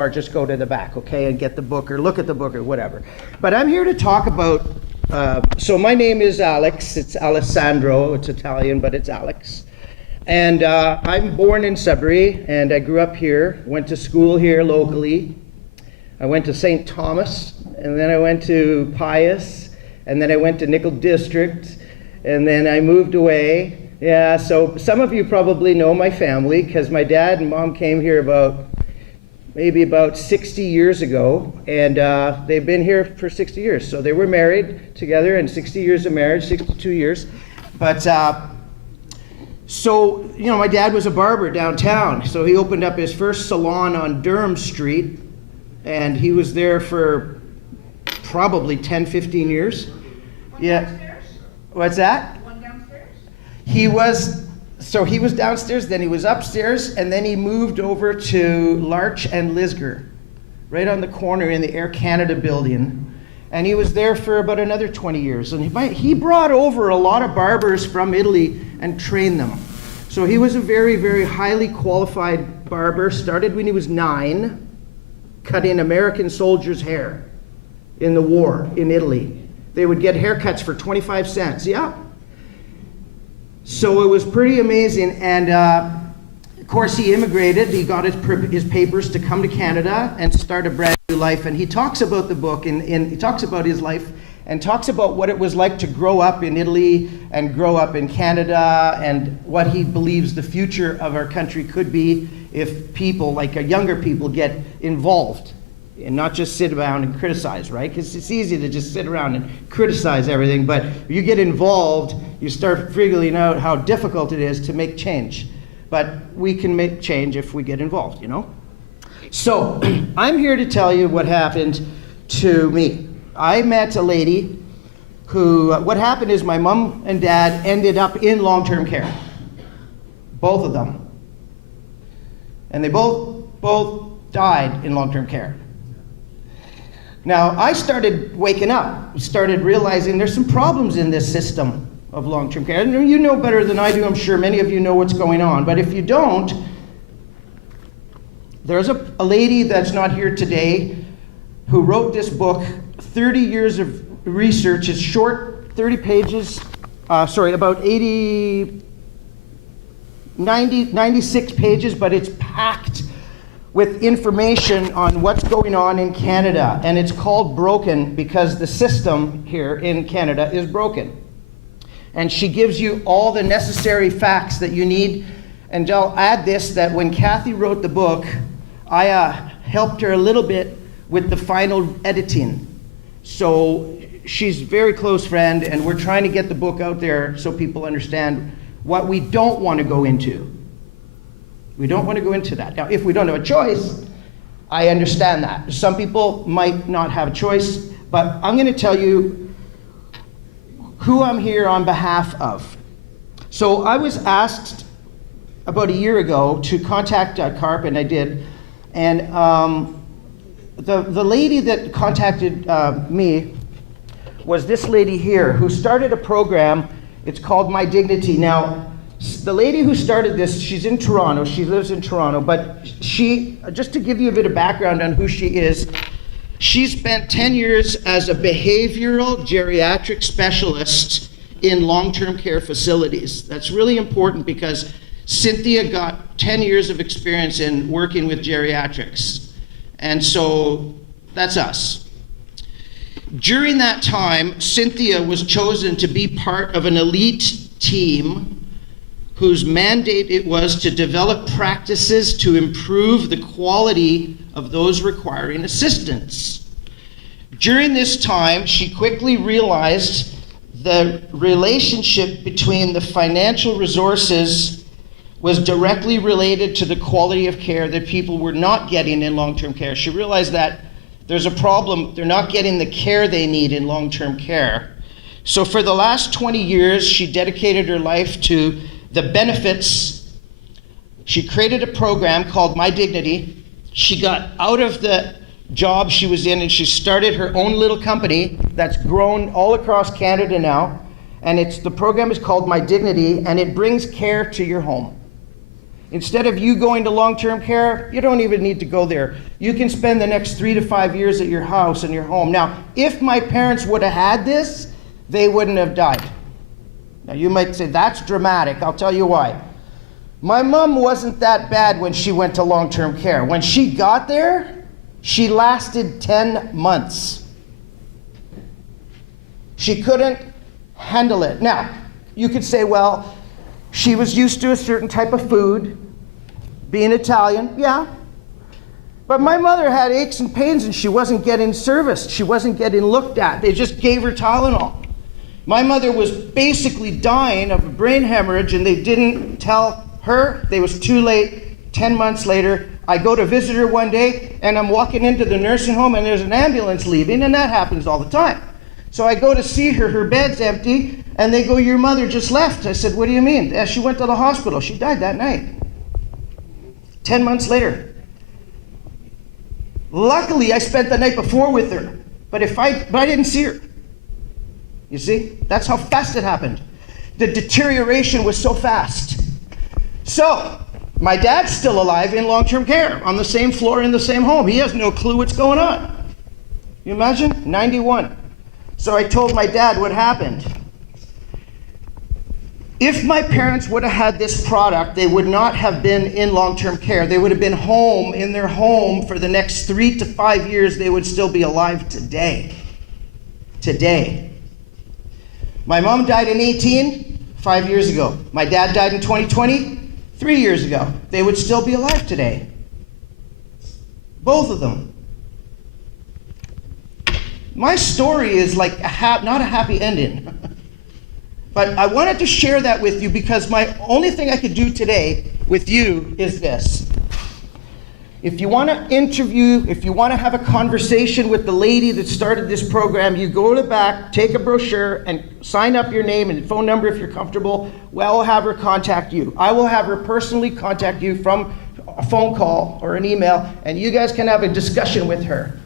or just go to the back, okay, and get the book or look at the book or whatever. But I'm here to talk about, so my name is Alex. It's Alessandro. It's Italian, but it's Alex. And I'm born in Sudbury, and I grew up here, went to school here locally. I went to St. Thomas, and then I went to Pius, and then I went to Nickel District, and then I moved away. Yeah, so some of you probably know my family, because my dad and mom came here maybe about 60 years ago, and they've been here for 60 years. So they were married together, and 60 years of marriage, 62 years. But so, you know, my dad was a barber downtown, so he opened up his first salon on Durham Street, and he was there for probably 10, 15 years. Yeah. Downstairs? What's that? One downstairs? He was downstairs, then he was upstairs, and then he moved over to Larch and Lisgar, right on the corner in the Air Canada building. And he was there for about another 20 years. And he brought over a lot of barbers from Italy and trained them. So he was a very, very highly qualified barber, started when he was 9, cutting American soldiers' hair in the war in Italy. They would get haircuts for 25 cents, yeah. So it was pretty amazing, and of course he immigrated. He got his papers to come to Canada and start a brand new life, and he talks about the book, and he talks about his life and talks about what it was like to grow up in Italy and grow up in Canada, and what he believes the future of our country could be if people, like younger people, get involved and not just sit around and criticize, right? Because it's easy to just sit around and criticize everything, but if you get involved, you start figuring out how difficult it is to make change. But we can make change if we get involved, you know? So, I'm here to tell you what happened to me. I met a lady who, what happened is my mom and dad ended up in long-term care. Both of them. And they both died in long-term care. Now, I started waking up, started realizing there's some problems in this system of long-term care. And you know better than I do, I'm sure many of you know what's going on. But if you don't, there's a lady that's not here today who wrote this book, 30 years of research. It's short, 30 pages, about 96 pages, but it's packed with information on what's going on in Canada. And it's called Broken because the system here in Canada is broken. And she gives you all the necessary facts that you need. And I'll add this, that when Kathy wrote the book, I helped her a little bit with the final editing. So she's a very close friend, and we're trying to get the book out there so people understand what we don't want to go into. We don't want to go into that. Now, if we don't have a choice, I understand that. Some people might not have a choice, but I'm going to tell you who I'm here on behalf of. So I was asked about a year ago to contact CARP, and I did. And the lady that contacted me was this lady here who started a program. It's called My Dignity. Now, the lady who started this, she's in Toronto. She lives in Toronto. But she, just to give you a bit of background on who she is, she spent 10 years as a behavioral geriatric specialist in long-term care facilities. That's really important because Cynthia got 10 years of experience in working with geriatrics. And so that's us. During that time, Cynthia was chosen to be part of an elite team whose mandate it was to develop practices to improve the quality of those requiring assistance. During this time, she quickly realized the relationship between the financial resources was directly related to the quality of care that people were not getting in long-term care. She realized that there's a problem, they're not getting the care they need in long-term care. So for the last 20 years, she dedicated her life to the benefits. She created a program called My Dignity. She got out of the job she was in and she started her own little company that's grown all across Canada now. And the program is called My Dignity, and it brings care to your home. Instead of you going to long-term care, you don't even need to go there. You can spend the next 3 to 5 years at your house and your home. Now, if my parents would have had this, they wouldn't have died. Now, you might say, that's dramatic. I'll tell you why. My mom wasn't that bad when she went to long-term care. When she got there, she lasted 10 months. She couldn't handle it. Now, you could say, well, she was used to a certain type of food, being Italian, yeah. But my mother had aches and pains and she wasn't getting serviced. She wasn't getting looked at. They just gave her Tylenol. My mother was basically dying of a brain hemorrhage and they didn't tell her. It was too late. 10 months later, I go to visit her one day and I'm walking into the nursing home and there's an ambulance leaving, and that happens all the time. So I go to see her, her bed's empty, and they go, your mother just left. I said, what do you mean? She went to the hospital. She died that night. 10 months later. Luckily, I spent the night before with her, but I didn't see her. You see? That's how fast it happened. The deterioration was so fast. So, my dad's still alive in long-term care, on the same floor in the same home. He has no clue what's going on. You imagine? 91. So I told my dad what happened. If my parents would have had this product, they would not have been in long-term care. They would have been home, in their home, for the next 3 to 5 years. They would still be alive today. Today. My mom died in 18, 5 years ago. My dad died in 2020, 3 years ago. They would still be alive today. Both of them. My story is like not a happy ending. But I wanted to share that with you because my only thing I could do today with you is this. If you want to interview, if you want to have a conversation with the lady that started this program, you go to the back, take a brochure, and sign up your name and phone number if you're comfortable. We'll have her contact you. I will have her personally contact you from a phone call or an email, and you guys can have a discussion with her.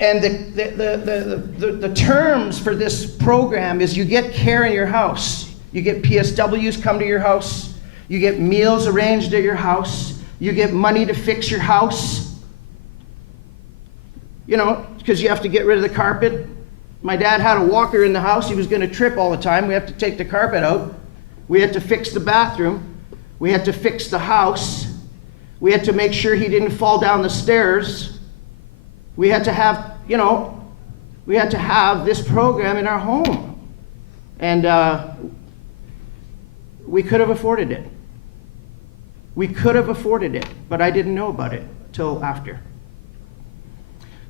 And the terms for this program is you get care in your house. You get PSWs come to your house. You get meals arranged at your house. You get money to fix your house. You know, because you have to get rid of the carpet. My dad had a walker in the house. He was going to trip all the time. We have to take the carpet out. We had to fix the bathroom. We had to fix the house. We had to make sure he didn't fall down the stairs. We had to have, we had to have this program in our home. And we could have afforded it. We could have afforded it, but I didn't know about it till after.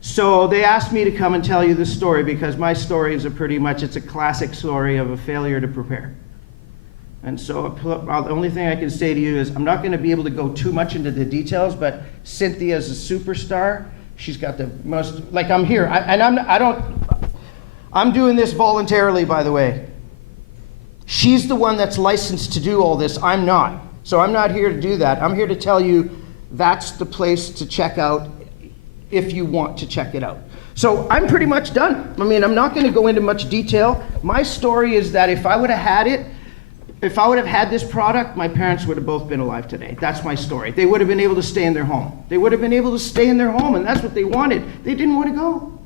So they asked me to come and tell you this story because my story is it's a classic story of a failure to prepare. And so the only thing I can say to you is I'm not going to be able to go too much into the details, but Cynthia is a superstar. She's got the most, like I'm here, I'm doing this voluntarily, by the way. She's the one that's licensed to do all this, I'm not. So I'm not here to do that. I'm here to tell you that's the place to check out if you want to check it out. So I'm pretty much done. I mean, I'm not going to go into much detail. My story is that if I would have had it, if I would have had this product, my parents would have both been alive today. That's my story. They would have been able to stay in their home. They would have been able to stay in their home, and that's what they wanted. They didn't want to go.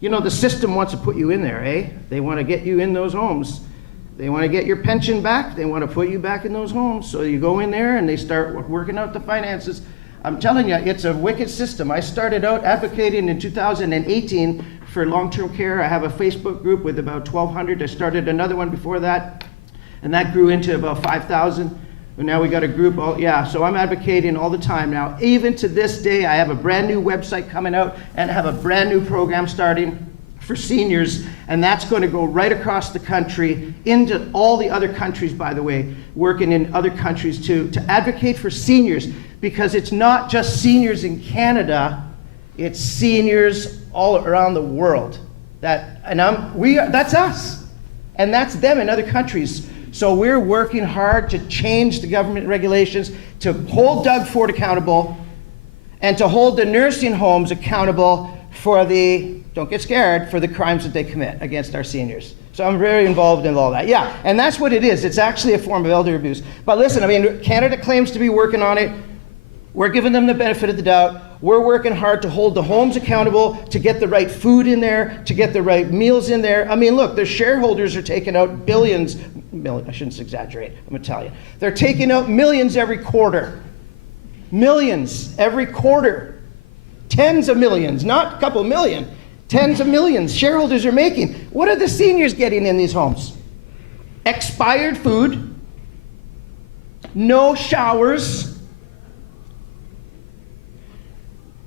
You know, the system wants to put you in there, eh? They want to get you in those homes. They want to get your pension back. They want to put you back in those homes. So you go in there, and they start working out the finances. I'm telling you, it's a wicked system. I started out advocating in 2018 for long-term care. I have a Facebook group with about 1,200. I started another one before that. And that grew into about 5,000. And now we got a group, so I'm advocating all the time now. Even to this day, I have a brand new website coming out and I have a brand new program starting for seniors. And that's going to go right across the country into all the other countries, by the way, working in other countries too, to advocate for seniors. Because it's not just seniors in Canada, it's seniors all around the world. That's us. And that's them in other countries. So we're working hard to change the government regulations, to hold Doug Ford accountable, and to hold the nursing homes accountable for don't get scared, for the crimes that they commit against our seniors. So I'm very involved in all that. Yeah, and that's what it is. It's actually a form of elder abuse. But listen, I mean, Canada claims to be working on it. We're giving them the benefit of the doubt. We're working hard to hold the homes accountable, to get the right food in there, to get the right meals in there. I mean, look, their shareholders are taking out billions, I shouldn't exaggerate, I'm Italian. They're taking out millions every quarter. Millions every quarter. Tens of millions, not a couple million. Tens of millions shareholders are making. What are the seniors getting in these homes? Expired food, no showers,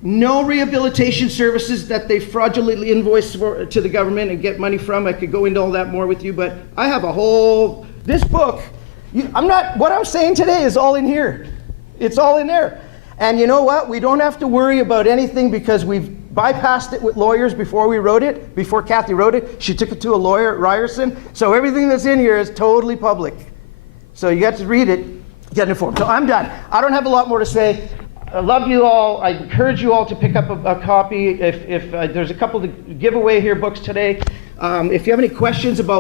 no rehabilitation services that they fraudulently invoice to the government and get money from. I could go into all that more with you, but I have a whole, this book, what I'm saying today is all in here. It's all in there. And you know what? We don't have to worry about anything because we've bypassed it with lawyers before we wrote it, before Kathy wrote it. She took it to a lawyer at Ryerson. So everything that's in here is totally public. So you got to read it, get informed. So I'm done. I don't have a lot more to say. I love you all. I encourage you all to pick up a copy. If there's a couple to give away here books today. If you have any questions about